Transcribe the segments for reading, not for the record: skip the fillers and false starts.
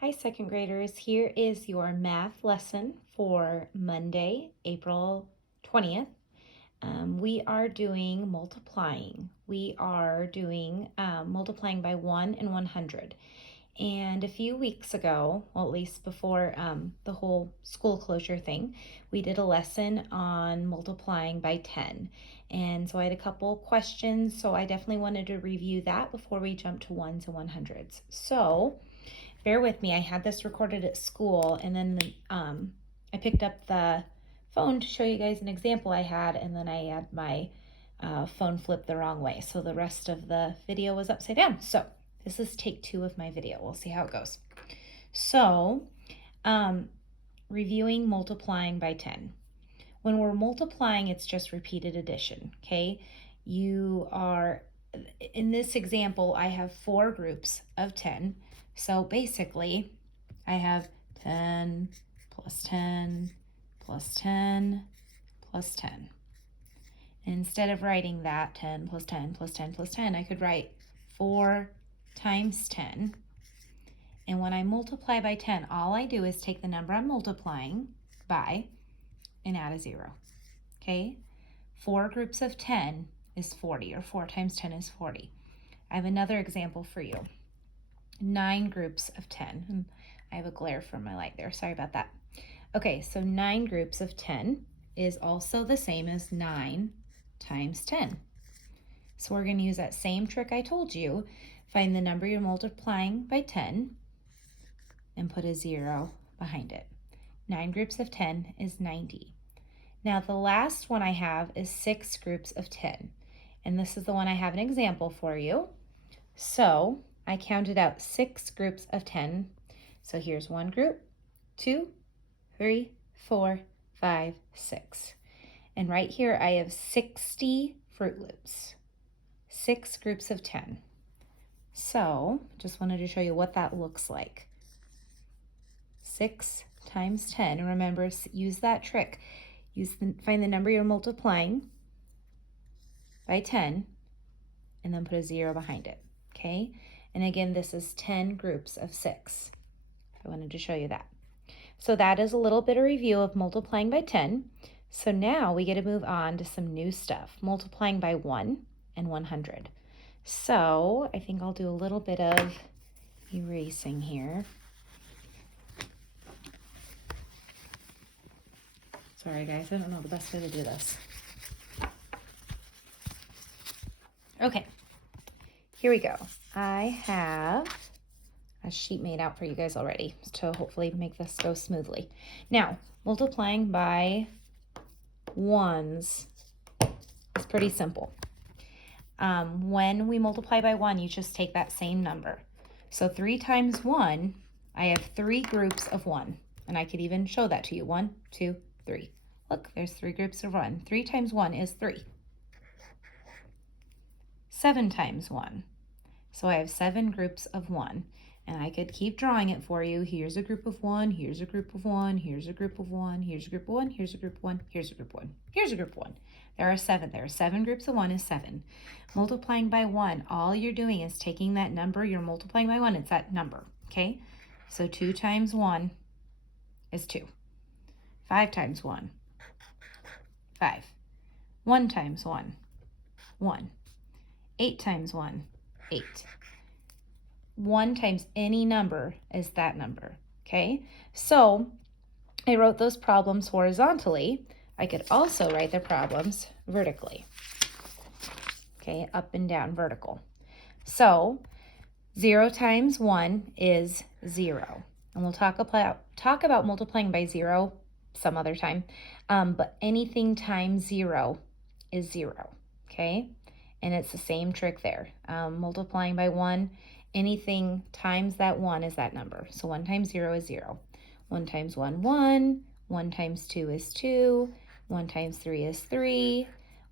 Hi, second graders. Here is your math lesson for Monday, April 20th. We are doing multiplying. We are doing multiplying by 1 and 100. And a few weeks ago, well, at least before the whole school closure thing, we did a lesson on multiplying by 10. And so I had a couple questions, so I definitely wanted to review that before we jump to ones and 100s. So bear with me. I had this recorded at school, and then I picked up the phone to show you guys an example I had, and then I had my phone flipped the wrong way. So the rest of the video was upside down. So this is take 2 of my video. We'll see how it goes. So reviewing multiplying by 10. When we're multiplying, it's just repeated addition, okay? You are, in this example, I have 4 groups of 10. So basically, I have 10 plus 10 plus 10 plus 10. And instead of writing that 10 plus 10 plus 10 plus 10, I could write 4 times 10. And when I multiply by 10, all I do is take the number I'm multiplying by and add a 0. Okay? 4 groups of 10 is 40, or 4 times 10 is 40. I have another example for you. 9 groups of 10. And I have a glare from my light there. Sorry about that. Okay, so 9 groups of 10 is also the same as 9 times 10. So we're going to use that same trick I told you. Find the number you're multiplying by 10 and put a 0 behind it. 9 groups of 10 is 90. Now the last one I have is 6 groups of 10. And this is the one I have an example for you. So I counted out 6 groups of 10. So here's 1 group, 2, 3, 4, 5, 6. And right here I have 60 Fruit Loops. 6 groups of 10. So just wanted to show you what that looks like. 6 times 10. And remember, use that trick. Find the number you're multiplying by 10 and then put a 0 behind it. Okay? And again, this is 10 groups of 6. I wanted to show you that. So that is a little bit of review of multiplying by 10. So now we get to move on to some new stuff, multiplying by 1 and 100. So I think I'll do a little bit of erasing here. Sorry guys, I don't know the best way to do this. Okay, here we go. I have a sheet made out for you guys already to hopefully make this go smoothly. Now, multiplying by ones is pretty simple. When we multiply by 1, you just take that same number. So 3 times 1, I have 3 groups of 1. And I could even show that to you. 1, 2, 3. Look, there's 3 groups of 1. 3 times 1 is 3. 7 times 1. So I have 7 groups of 1. And I could keep drawing it for you. Here's a group of 1, here's a group of 1, here's a group of 1, here's a group of 1, here's a group of 1, here's a group of 1, here's a group of 1. There are 7 there. 7 groups of 1 is 7. Multiplying by 1, all you're doing is taking that number you're multiplying by 1. It's that number, okay? So 2 times 1 is 2. 5 times 1, 5. 1 times 1, 1. 8 times 1, 8. 1 times any number is that number, okay? So I wrote those problems horizontally. I could also write the problems vertically, okay? Up and down, vertical. So 0 times 1 is 0. And we'll talk about multiplying by 0 some other time. But anything times 0 is 0, okay? And it's the same trick there. Multiplying by 1, anything times that 1 is that number. So 1 times 0 is 0. 1 times 1, 1. 1 times 2 is 2. 1 times 3 is 3.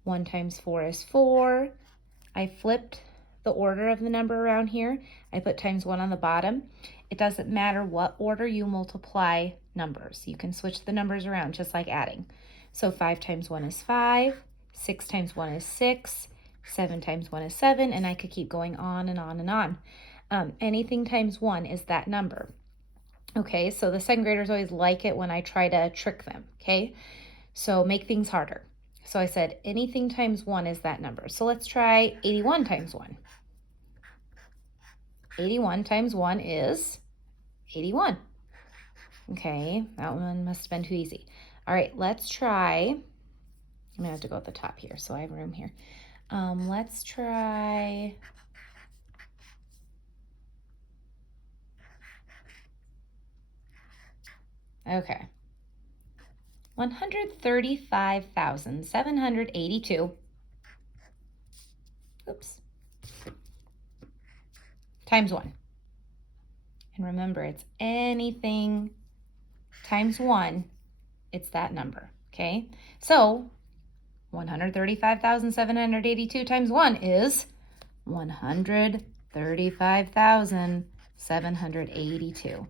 1 times 4 is 4. I flipped the order of the number around here. I put times 1 on the bottom. It doesn't matter what order you multiply numbers. You can switch the numbers around just like adding. So 5 times 1 is 5. 6 times 1 is 6. 7 times 1 is 7. And I could keep going on and on and on. Anything times 1 is that number. Okay, so the second graders always like it when I try to trick them, okay? So make things harder. So I said anything times 1 is that number. So let's try 81 times 1. 81 times 1 is 81. Okay, that one must have been too easy. All right, let's try. I'm gonna have to go at the top here, so I have room here. Let's try. Okay. 135,782. Oops. Times 1. And remember, it's anything times 1, it's that number, okay? So 135,782 times 1 is 135,782.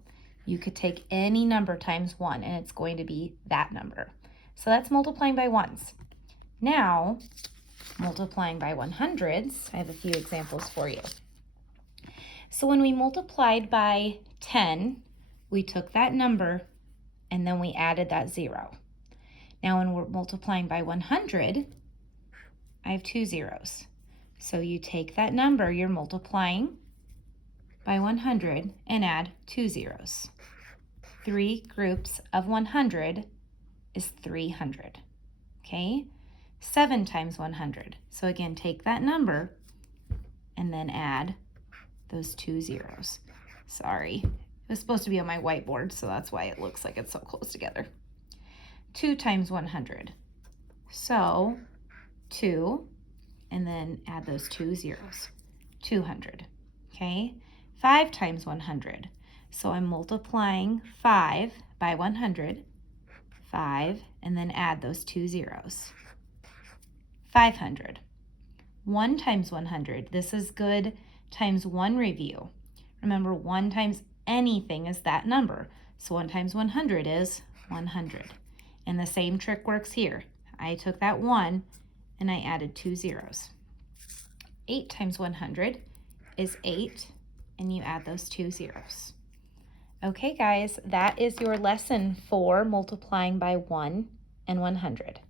You could take any number times 1 and it's going to be that number. So that's multiplying by ones. Now, multiplying by 100s, I have a few examples for you. So when we multiplied by 10, we took that number and then we added that 0. Now when we're multiplying by 100, I have 2 zeros. So you take that number you're multiplying by 100 and add 2 zeros. 3 groups of 100 is 300, okay? 7 times 100. So again, take that number and then add those 2 zeros. Sorry, it was supposed to be on my whiteboard, so that's why it looks like it's so close together. 2 times 100. So 2, and then add those 2 zeros. 200, okay? 5 times 100. So I'm multiplying 5 by 100, 5, and then add those 2 zeros. 500. 1 times 100. This is good times 1 review. Remember, 1 times anything is that number. So 1 times 100 is 100. And the same trick works here. I took that 1 and I added 2 zeros. 8 times 100 is 8, and you add those 2 zeros. Okay, guys, that is your lesson for multiplying by 1 and 100.